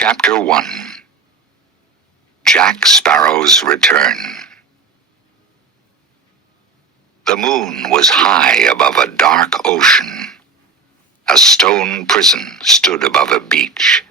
Chapter 1. Jack Sparrow's Return. The moon was high above a dark ocean. A stone prison stood above a beach.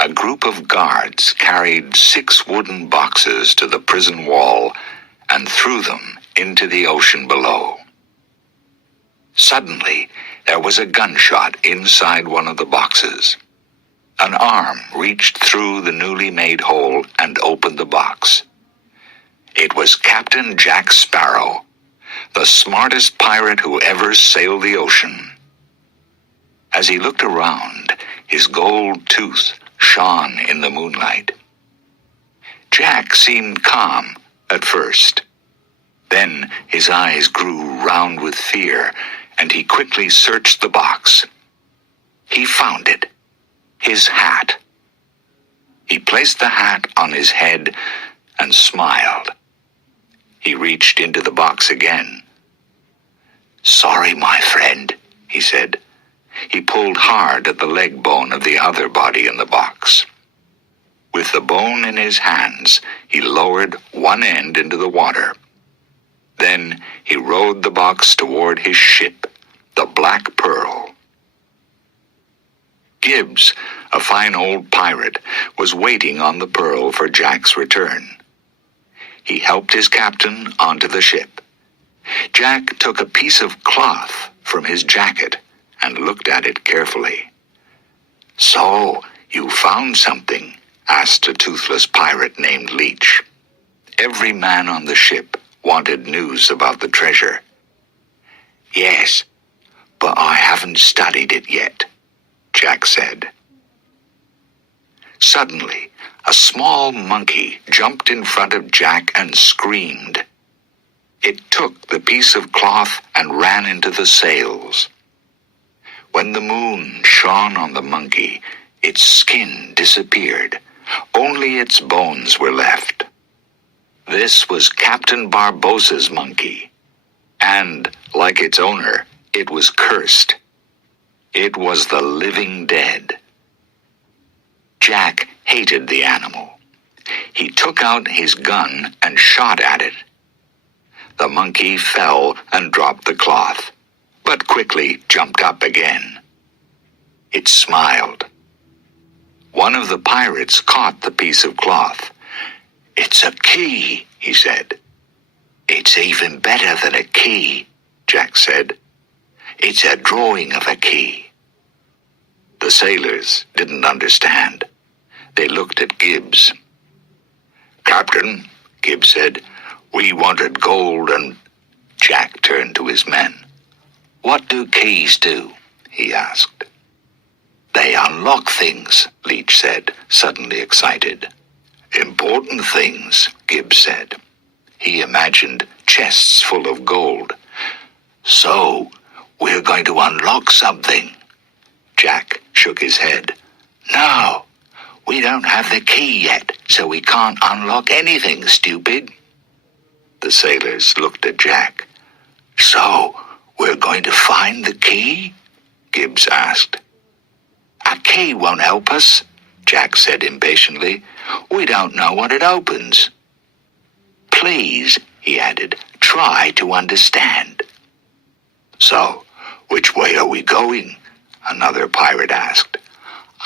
A group of guards carried 6 wooden boxes to the prison wall and threw them into the ocean below. Suddenly, there was a gunshot inside one of the boxes. An arm reached through the newly made hole and opened the box. It was Captain Jack Sparrow, the smartest pirate who ever sailed the ocean. As he looked around, his gold tooth shone in the moonlight. Jack seemed calm at first. Then his eyes grew round with fear, and he quickly searched the box. He found it. His hat. He placed the hat on his head and smiled. He reached into the box again. "Sorry, my friend," he said. He pulled hard at the leg bone of the other body in the box. With the bone in his hands, he lowered one end into the water. Then he rowed the box toward his ship, the Black Pearl. Gibbs, a fine old pirate, was waiting on the Pearl for Jack's return. He helped his captain onto the ship. Jack took a piece of cloth from his jacket and looked at it carefully. "So, you found something?" asked a toothless pirate named Leech. Every man on the ship wanted news about the treasure. "Yes, but I haven't studied it yet," Jack said. Suddenly, a small monkey jumped in front of Jack and screamed. It took the piece of cloth and ran into the sails. When the moon shone on the monkey, its skin disappeared. Only its bones were left. This was Captain Barbossa's monkey, and, like its owner, it was cursed. It was the living dead. Jack hated the animal. He took out his gun and shot at it. The monkey fell and dropped the cloth, but quickly jumped up again. It smiled. One of the pirates caught the piece of cloth. "It's a key," he said. "It's even better than a key," Jack said. "It's a drawing of a key." The sailors didn't understand. They looked at Gibbs. "Captain," Gibbs said, "we wanted gold and—" Jack turned to his men. "What do keys do?" he asked. "They unlock things," Leech said, suddenly excited. "Important things," Gibbs said. He imagined chests full of gold. "So, we're going to unlock something." Jack shook his head. "No, we don't have the key yet, so we can't unlock anything, stupid." The sailors looked at Jack. "So, we're going to find the key?" Gibbs asked. "A key won't help us," Jack said impatiently. "We don't know what it opens." "Please," he added, "try to understand." "So, which way are we going?" another pirate asked.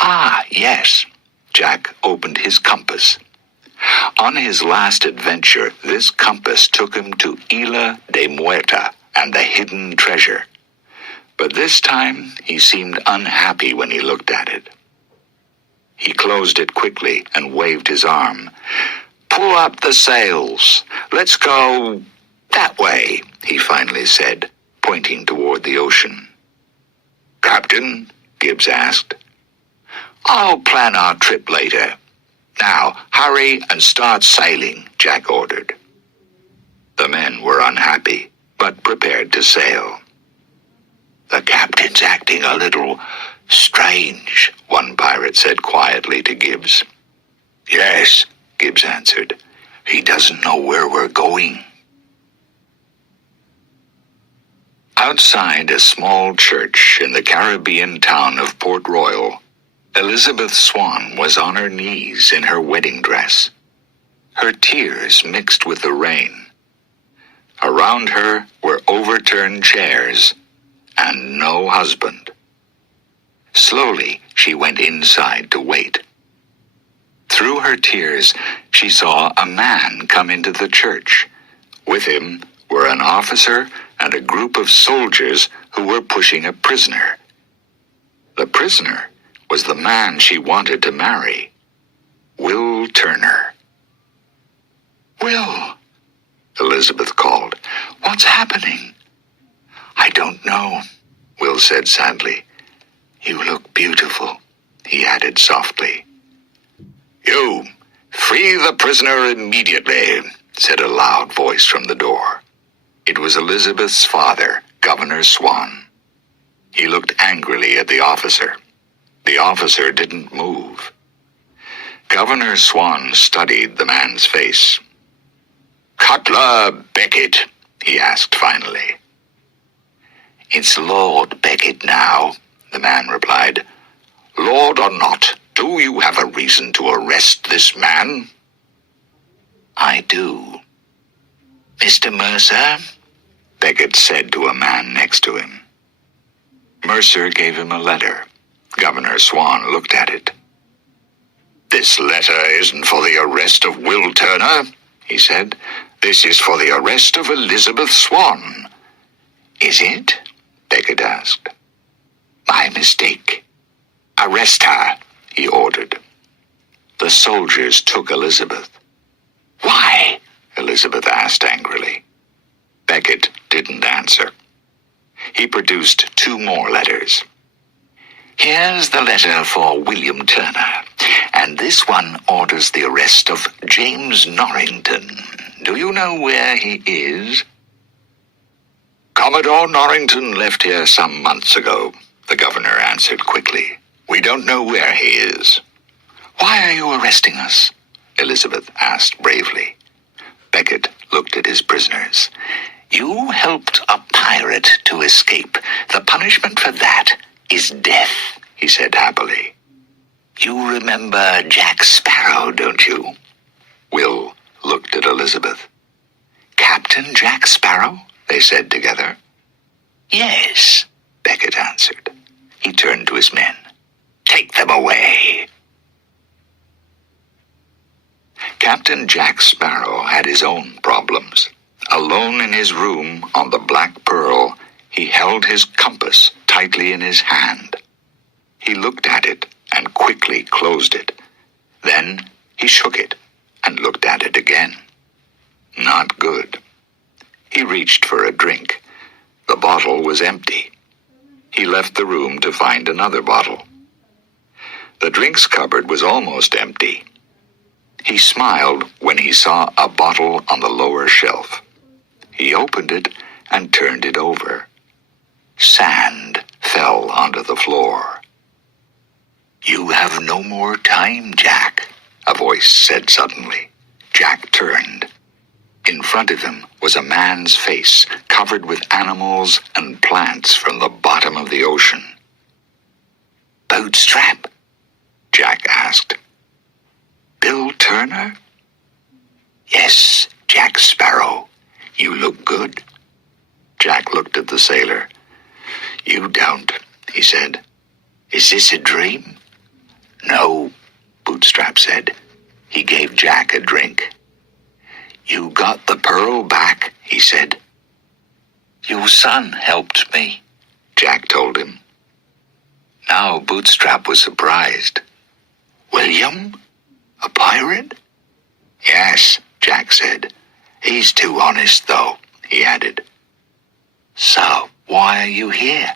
"Ah, yes." Jack opened his compass. On his last adventure, this compass took him to Isla de Muerta and the hidden treasure. But this time, he seemed unhappy when he looked at it. He closed it quickly and waved his arm. "Pull up the sails. Let's go that way," he finally said, pointing toward the ocean. "Captain?" Gibbs asked. "I'll plan our trip later. Now, hurry and start sailing," Jack ordered. The men were unhappy, but prepared to sail. "The captain's acting a little strange," one pirate said quietly to Gibbs. "Yes," Gibbs answered. "He doesn't know where we're going." Outside a small church in the Caribbean town of Port Royal, Elizabeth Swan was on her knees in her wedding dress. Her tears mixed with the rain. Around her were overturned chairs and no husband. Slowly, she went inside to wait. Through her tears, she saw a man come into the church. With him were an officer and a group of soldiers who were pushing a prisoner. The prisoner was the man she wanted to marry, Will Turner. "Will," Elizabeth called. "What's happening?" "I don't know," Will said sadly. "You look beautiful," he added softly. "You, free the prisoner immediately," said a loud voice from the door. It was Elizabeth's father, Governor Swan. He looked angrily at the officer. The officer didn't move. Governor Swan studied the man's face. "Cutler Beckett," he asked finally. "It's Lord Beckett now," the man replied. "Lord or not, do you have a reason to arrest this man?" "I do." "Mr. Mercer?" Beckett said to a man next to him. Mercer gave him a letter. Governor Swan looked at it. "This letter isn't for the arrest of Will Turner," he said. "This is for the arrest of Elizabeth Swan." "Is it?" Beckett asked. "My mistake." "Arrest her," he ordered. The soldiers took Elizabeth. "Why?" Elizabeth asked angrily. Beckett didn't answer. He produced 2 more letters. "Here's the letter for William Turner, and this one orders the arrest of James Norrington. Do you know where he is?" "Commodore Norrington left here some months ago," the governor answered quickly. "We don't know where he is." "Why are you arresting us?" Elizabeth asked bravely. Beckett looked at his prisoners. "You helped a pirate to escape. The punishment for that is death," he said happily. "You remember Jack Sparrow, don't you?" Will looked at Elizabeth. "Captain Jack Sparrow?" they said together. "Yes," Beckett answered. He turned to his men. "Take them away." Captain Jack Sparrow had his own problems. Alone in his room on the Black Pearl, he held his compass tightly in his hand. He looked at it and quickly closed it. Then he shook it and looked at it again. Not good. He reached for a drink. The bottle was empty. He left the room to find another bottle. The drinks cupboard was almost empty. He smiled when he saw a bottle on the lower shelf. He opened it and turned it over. Sand fell onto the floor. "You have no more time, Jack," a voice said suddenly. Jack turned. In front of him was a man's face covered with animals and plants from the bottom of the ocean. "Bootstrap?" Jack asked. "Bill Turner?" "Yes, Jack Sparrow. You look good." Jack looked at the sailor. "You don't," he said. "Is this a dream?" "No," Bootstrap said. He gave Jack a drink. "You got the pearl back," he said. "Your son helped me," Jack told him. Now Bootstrap was surprised. "William? A pirate?" "Yes," Jack said. "He's too honest, though," he added. "So, why are you here?"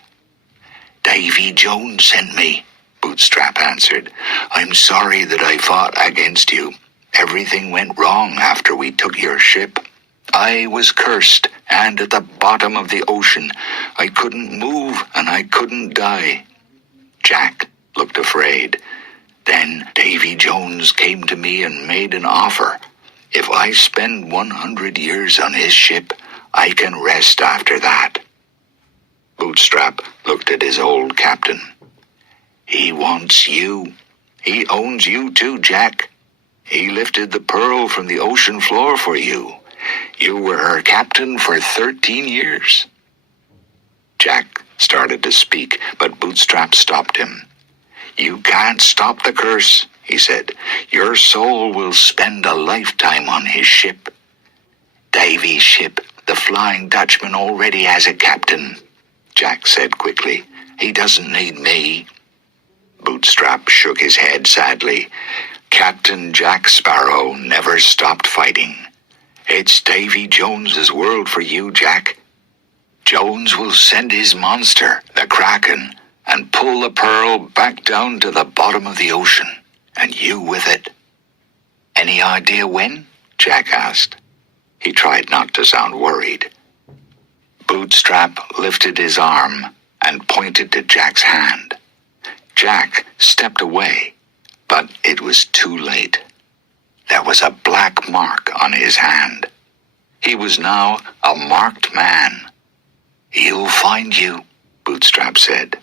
"Davy Jones sent me," Bootstrap answered. "I'm sorry that I fought against you. Everything went wrong after we took your ship. I was cursed, and at the bottom of the ocean. I couldn't move, and I couldn't die." Jack looked afraid. "Then Davy Jones came to me and made an offer. If I spend 100 years on his ship, I can rest after that." Bootstrap looked at his old captain. He wants you. He owns you too, Jack. He lifted the pearl from the ocean floor for you. You were her captain for 13 years. Jack started to speak, but Bootstrap stopped him. You can't stop the curse, he said. Your soul will spend a lifetime on his ship. Davy's ship, the Flying Dutchman, already has a captain, Jack said quickly. He doesn't need me. Bootstrap shook his head sadly. Captain Jack Sparrow never stopped fighting. It's Davy Jones's world for you, Jack. Jones will send his monster, the Kraken, and pull the pearl back down to the bottom of the ocean, and you with it. Any idea when? Jack asked. He tried not to sound worried. Bootstrap lifted his arm and pointed to Jack's hand. Jack stepped away, but it was too late. There was a black mark on his hand. He was now a marked man. He'll find you, Bootstrap said.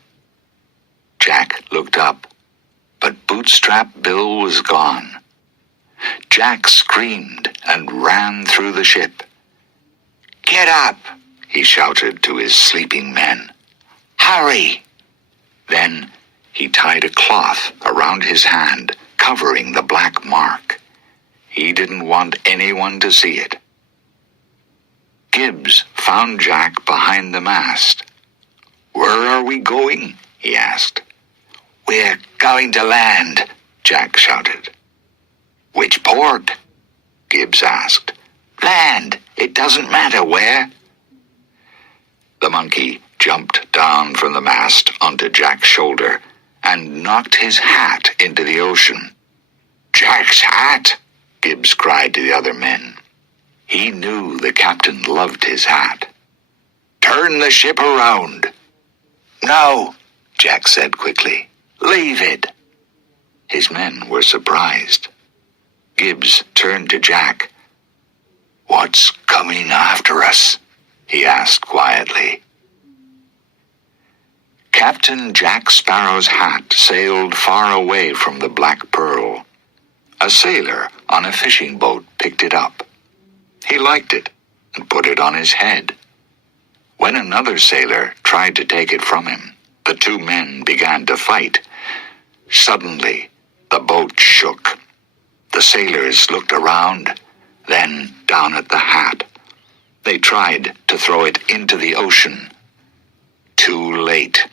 Jack looked up, but Bootstrap Bill was gone. Jack screamed and ran through the ship. Get up, he shouted to his sleeping men. Hurry! Then he tied a cloth around his hand, covering the black mark. He didn't want anyone to see it. Gibbs found Jack behind the mast. Where are we going? He asked. We're going to land, Jack shouted. Which port? Gibbs asked. Land. It doesn't matter where. The monkey jumped down from the mast onto Jack's shoulder and knocked his hat into the ocean. Jack's hat! Gibbs cried to the other men. He knew the captain loved his hat. Turn the ship around. No, Jack said quickly. Leave it. His men were surprised. Gibbs turned to Jack. What's coming after us? He asked quietly. Captain Jack Sparrow's hat sailed far away from the Black Pearl. A sailor on a fishing boat picked it up. He liked it and put it on his head. When another sailor tried to take it from him, the two men began to fight. Suddenly, the boat shook. The sailors looked around, then down at the hat. They tried to throw it into the ocean. Too late.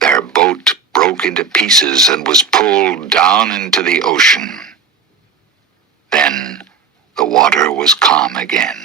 Their boat broke into pieces and was pulled down into the ocean. Then the water was calm again.